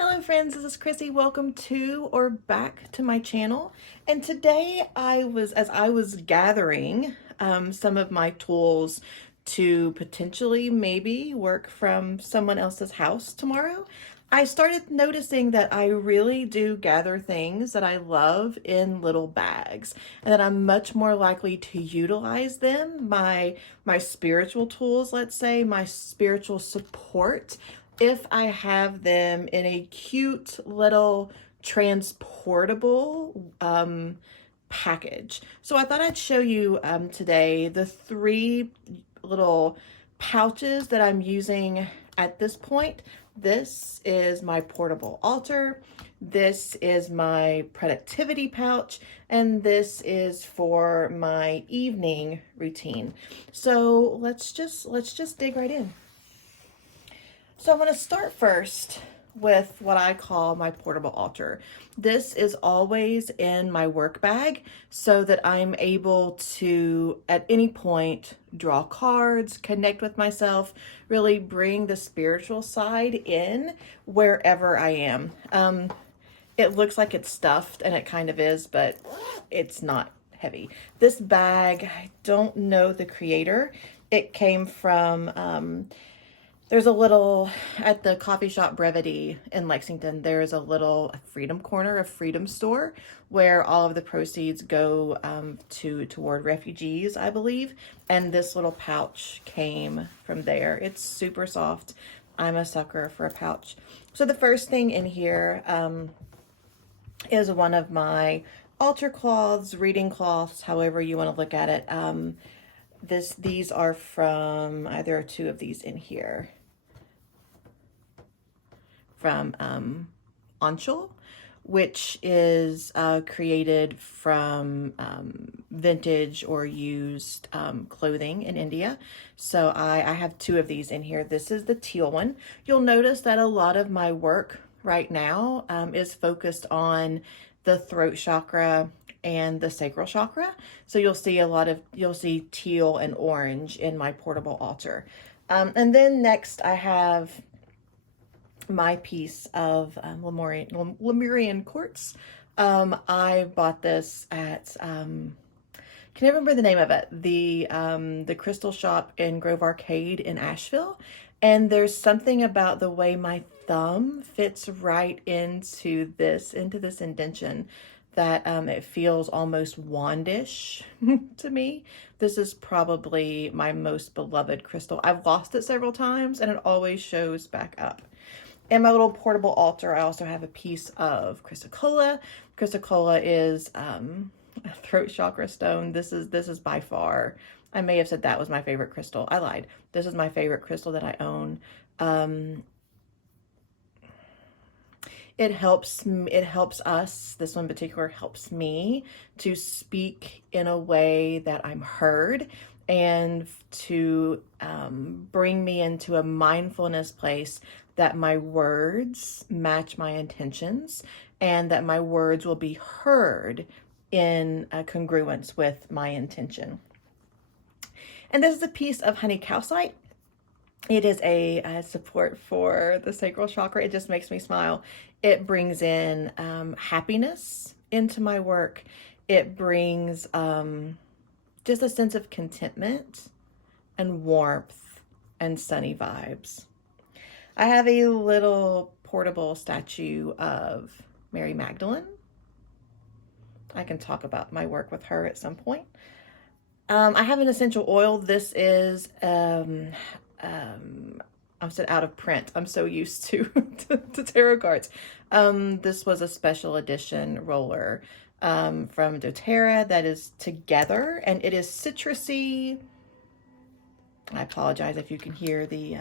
Hello friends, this is Chrissy. Welcome to or back to my channel. And today as I was gathering some of my tools to potentially maybe work from someone else's house tomorrow, I started noticing that I really do gather things that I love in little bags and that I'm much more likely to utilize them, my spiritual tools, let's say, my spiritual support, if I have them in a cute little transportable package. So I thought I'd show you today the three little pouches that I'm using at this point. This is my portable altar. This is my productivity pouch, and this is for my evening routine. So let's just dig right in. So I'm going to start first with what I call my portable altar. This is always in my work bag so that I'm able to, at any point, draw cards, connect with myself, really bring the spiritual side in wherever I am. It looks like it's stuffed, and it kind of is, but it's not heavy. This bag, I don't know the creator. It came from there's a little, at the coffee shop Brevity in Lexington, there's a little freedom corner, a freedom store, where all of the proceeds go toward refugees, I believe. And this little pouch came from there. It's super soft. I'm a sucker for a pouch. So the first thing in here is one of my altar cloths, reading cloths, however you want to look at it. These are from, there are two of these in here, from Anshul, which is created from vintage or used clothing in India. So I have two of these in here. This is the teal one. You'll notice that a lot of my work right now is focused on the throat chakra and the sacral chakra. So you'll see teal and orange in my portable altar. And then next I have my piece of Lemurian quartz. I bought this at can I remember the name of it? The crystal shop in Grove Arcade in Asheville. And there's something about the way my thumb fits right into this indention that it feels almost wandish to me. This is probably my most beloved crystal. I've lost it several times and it always shows back up. In my little portable altar, I also have a piece of chrysocolla. Chrysocolla is a throat chakra stone. This is by far, I may have said that was my favorite crystal. I lied. This is my favorite crystal that I own. It helps us, this one in particular helps me to speak in a way that I'm heard and to bring me into a mindfulness place that my words match my intentions and that my words will be heard in congruence with my intention. And this is a piece of honey calcite. It is a support for the sacral chakra. It just makes me smile. It brings in happiness into my work. It brings just a sense of contentment and warmth and sunny vibes. I have a little portable statue of Mary Magdalene. I can talk about my work with her at some point. I have an essential oil. This is I'm out of print. I'm so used to to tarot cards. This was a special edition roller from doTERRA that is together, and it is citrusy. I apologize if you can hear the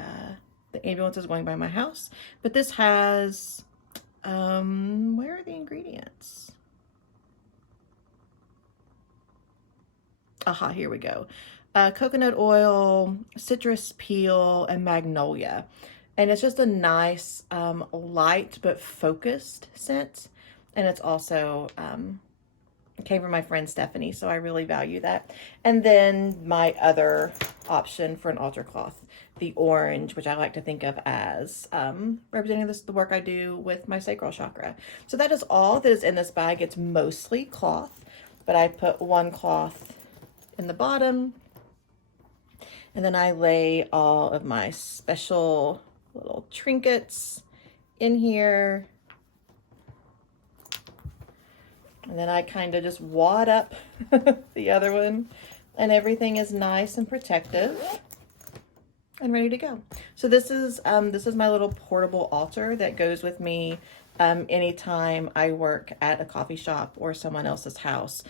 ambulance is going by my house, but this has where are the ingredients? Aha, here we go. Coconut oil, citrus peel, and magnolia. And it's just a nice, light but focused scent. And it's also, it came from my friend Stephanie, so I really value that. And then my other option for an altar cloth. the orange, which I like to think of as representing the work I do with my sacral chakra. So that is all that is in this bag. It's mostly cloth, but I put one cloth in the bottom, and then I lay all of my special little trinkets in here. And then I kind of just wad up the other one, and everything is nice and protective and ready to go. So this is my little portable altar that goes with me anytime I work at a coffee shop or someone else's house,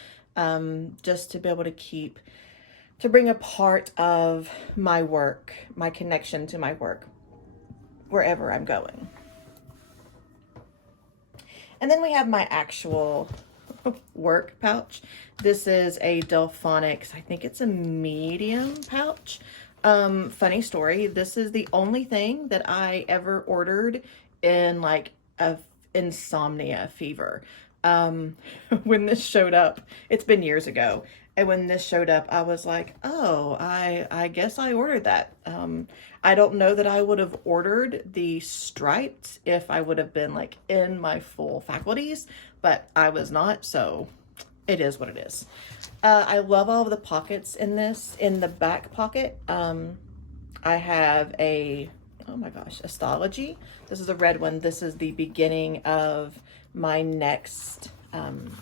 just to be able to bring a part of my work, my connection to my work, wherever I'm going. And then we have my actual work pouch. This is a Delphonics, I think it's a medium pouch. Funny story, this is the only thing that I ever ordered in like a insomnia fever. When this showed up, it's been years ago, and when this showed up, I was like, oh, I guess I ordered that. I don't know that I would have ordered the striped if I would have been like in my full faculties, but I was not, so it is what it is. I love all of the pockets in this. In the back pocket, I have oh my gosh, astrology. This is a red one. This is the beginning of my next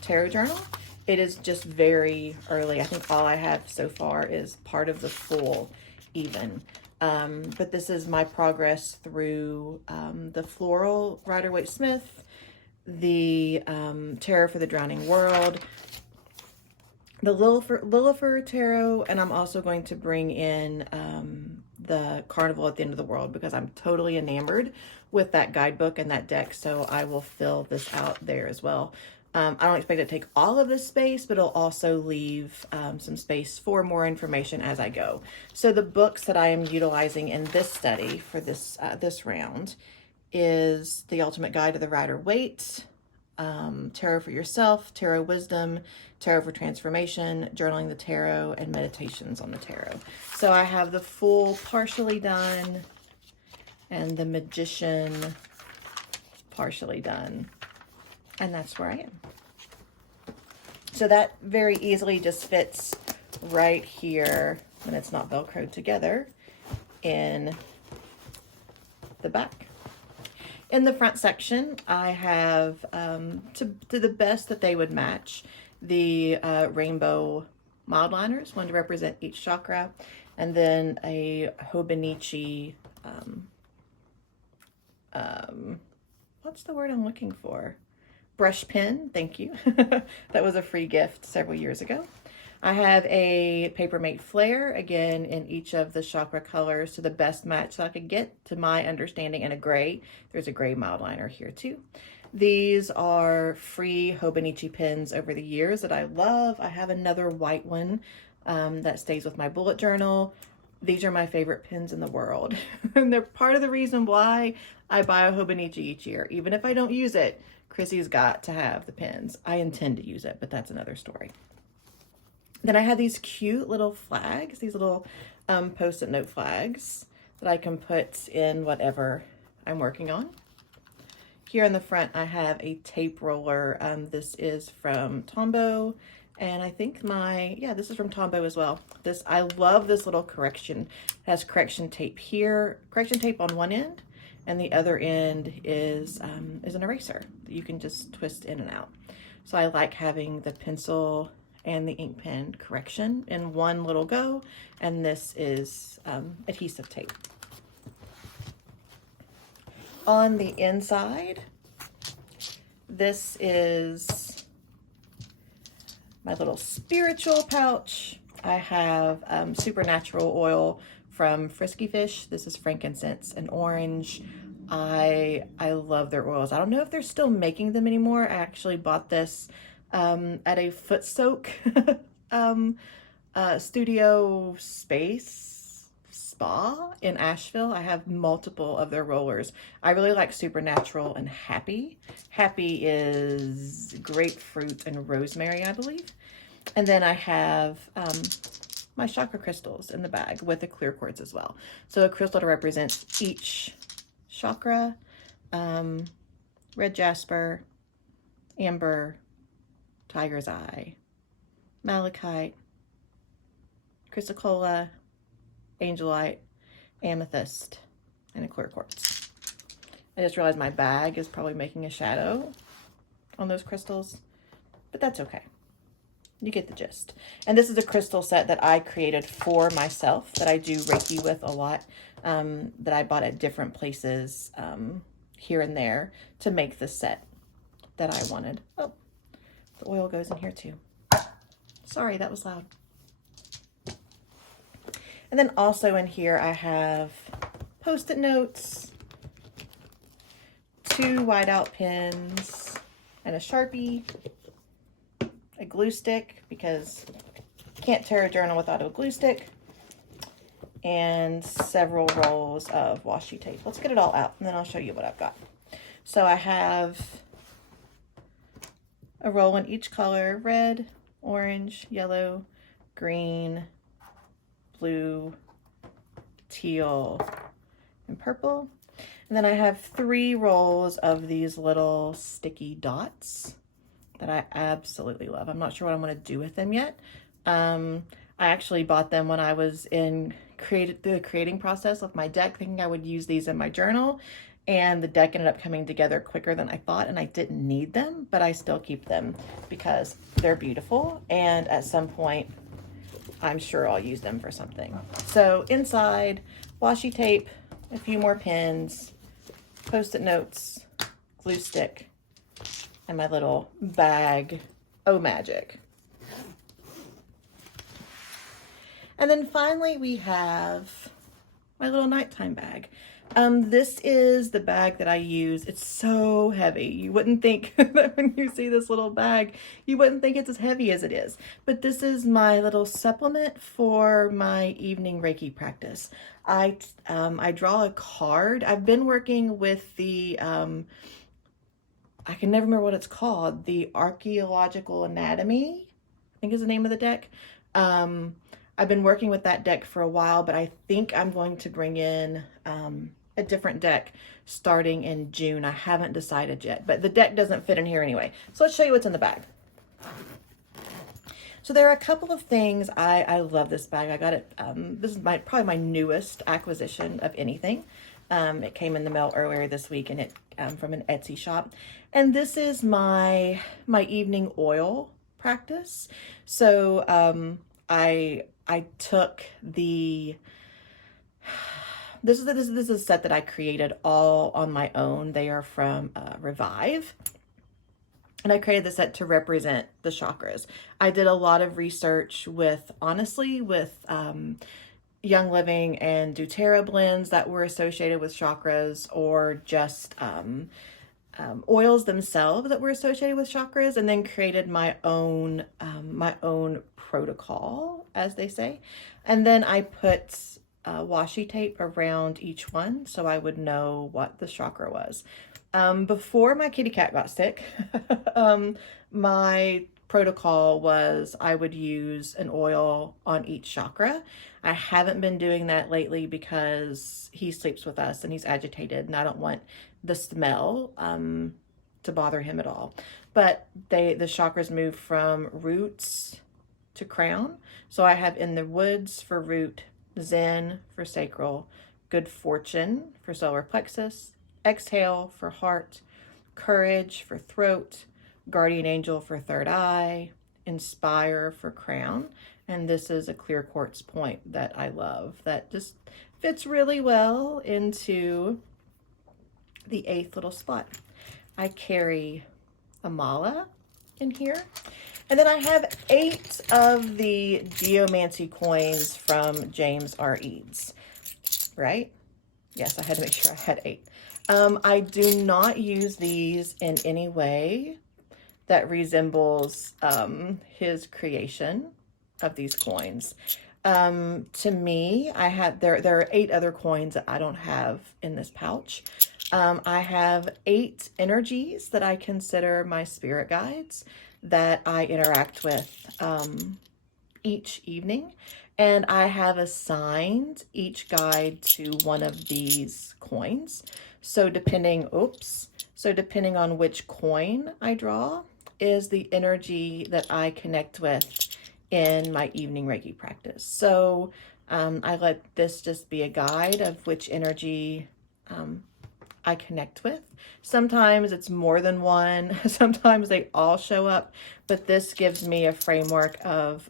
tarot journal. It is just very early. I think all I have so far is part of the full even. But this is my progress through the Floral Rider-Waite-Smith, the Tarot for the Drowning World, the Lillifer Tarot, and I'm also going to bring in the Carnival at the End of the World because I'm totally enamored with that guidebook and that deck, so I will fill this out there as well. I don't expect it to take all of this space, but it'll also leave some space for more information as I go. So the books that I am utilizing in this study for this round is The Ultimate Guide to the Rider-Waite, Tarot for Yourself, Tarot Wisdom, Tarot for Transformation, Journaling the Tarot, and Meditations on the Tarot. So I have the full partially done and the Magician partially done. And that's where I am. So that very easily just fits right here when it's not Velcroed together in the back. In the front section, I have, to the best that they would match, the rainbow mild liners, one to represent each chakra, and then a Hobonichi, what's the word I'm looking for? Brush pen, thank you. That was a free gift several years ago. I have a Papermate Flare, again, in each of the chakra colors to the best match that I could get to my understanding, and a gray. There's a gray mild liner here too. These are free Hobonichi pens over the years that I love. I have another white one that stays with my bullet journal. These are my favorite pens in the world. And they're part of the reason why I buy a Hobonichi each year. Even if I don't use it, Chrissy's got to have the pens. I intend to use it, but that's another story. Then I have these cute little flags, these little post-it note flags that I can put in whatever I'm working on. Here in the front, I have a tape roller. This is from Tombow, and I think this is from Tombow as well. I love this little correction. It has correction tape here, correction tape on one end, and the other end is an eraser that you can just twist in and out. So I like having the pencil and the ink pen correction in one little go, and this is adhesive tape. On the inside, this is my little spiritual pouch. I have supernatural oil from Frisky Fish. This is frankincense and orange. I love their oils. I don't know if they're still making them anymore. I actually bought this at a foot soak studio space spa in Asheville. I have multiple of their rollers. I really like Supernatural and Happy. Happy is grapefruit and rosemary, I believe. And then I have my chakra crystals in the bag with the clear quartz as well. So a crystal to represent each chakra, red jasper, amber, tiger's eye, malachite, chrysocolla, angelite, amethyst, and a clear quartz. I just realized my bag is probably making a shadow on those crystals, but that's okay. You get the gist. And this is a crystal set that I created for myself that I do Reiki with a lot, that I bought at different places here and there to make the set that I wanted. Oh, the oil goes in here too. Sorry, that was loud. And then also in here I have Post-it notes, 2 whiteout pens, and a Sharpie, a glue stick because can't tear a journal without a glue stick, and several rolls of washi tape. Let's get it all out and then I'll show you what I've got. So I have a roll in each color: red, orange, yellow, green, blue, teal, and purple. And then I have 3 rolls of these little sticky dots that I absolutely love. I'm not sure what I'm going to do with them yet. I actually bought them when I was in the creating process of my deck, thinking I would use these in my journal, and the deck ended up coming together quicker than I thought, and I didn't need them, but I still keep them because they're beautiful, and at some point I'm sure I'll use them for something. So inside, washi tape, a few more pens, Post-it notes, glue stick, and my little bag, Oh Magic. And then finally we have my little nighttime bag. This is the bag that I use. It's so heavy. You wouldn't think that when you see this little bag, you wouldn't think it's as heavy as it is. But this is my little supplement for my evening Reiki practice. I draw a card. I've been working with the, I can never remember what it's called, the Archaeological Anatomy, I think is the name of the deck. I've been working with that deck for a while, but I think I'm going to bring in a different deck starting in June. I haven't decided yet, but the deck doesn't fit in here anyway. So let's show you what's in the bag. So there are a couple of things. I love this bag. I got it. This is probably my newest acquisition of anything. It came in the mail earlier this week, and it from an Etsy shop. And this is my evening oil practice. So I took the, this is a set that I created all on my own. They are from Revive. And I created the set to represent the chakras. I did a lot of research with, honestly, with Young Living and doTERRA blends that were associated with chakras, or just oils themselves that were associated with chakras, and then created my own protocol, as they say. And then I put washi tape around each one so I would know what the chakra was. Before my kitty cat got sick, my protocol was I would use an oil on each chakra. I haven't been doing that lately because he sleeps with us and he's agitated, and I don't want the smell to bother him at all. But the chakras move from roots to crown. So I have in the woods for root, Zen for sacral, good fortune for solar plexus, exhale for heart, courage for throat, guardian angel for third eye, inspire for crown. And this is a clear quartz point that I love that just fits really well into the 8th little spot. I carry a mala in here. And then I have 8 of the geomancy coins from James R. Eads, right? Yes, I had to make sure I had 8. I do not use these in any way that resembles his creation of these coins. To me, there are 8 other coins that I don't have in this pouch. I have 8 energies that I consider my spirit guides that I interact with each evening. And I have assigned each guide to one of these coins. So depending on which coin I draw is the energy that I connect with in my evening Reiki practice. So I let this just be a guide of which energy I connect with. Sometimes it's more than one. Sometimes they all show up, but this gives me a framework of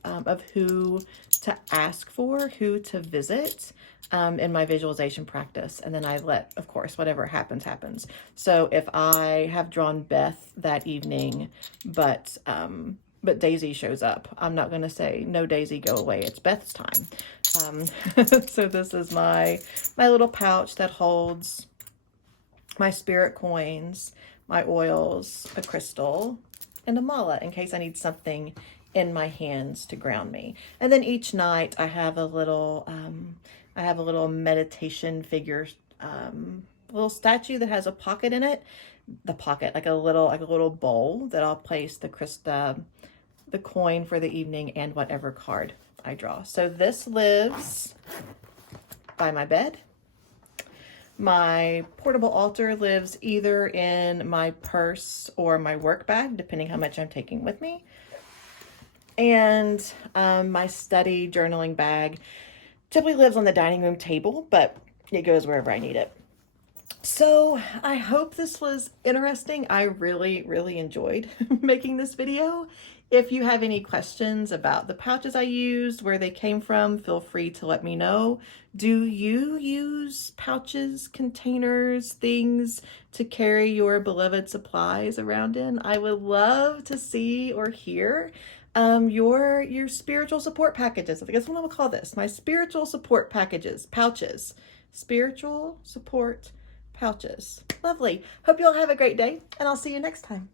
who to ask for, who to visit in my visualization practice. And then I let, of course, whatever happens, happens. So if I have drawn Beth that evening, but Daisy shows up, I'm not going to say, no, Daisy, go away. It's Beth's time. So this is my little pouch that holds my spirit coins, my oils, a crystal, and a mala in case I need something in my hands to ground me. And then each night I have a little meditation figure, little statue that has a pocket in it. The pocket, like a little bowl that I'll place the coin for the evening and whatever card I draw. So this lives by my bed. My portable altar lives either in my purse or my work bag, depending how much I'm taking with me. And my study journaling bag typically lives on the dining room table, but it goes wherever I need it. So I hope this was interesting. I really, really enjoyed making this video. If you have any questions about the pouches I used, where they came from, feel free to let me know. Do you use pouches, containers, things to carry your beloved supplies around in? I would love to see or hear your spiritual support packages. I think that's what I'm gonna call this. My spiritual support packages, pouches, spiritual support pouches. Lovely. Hope you all have a great day, and I'll see you next time.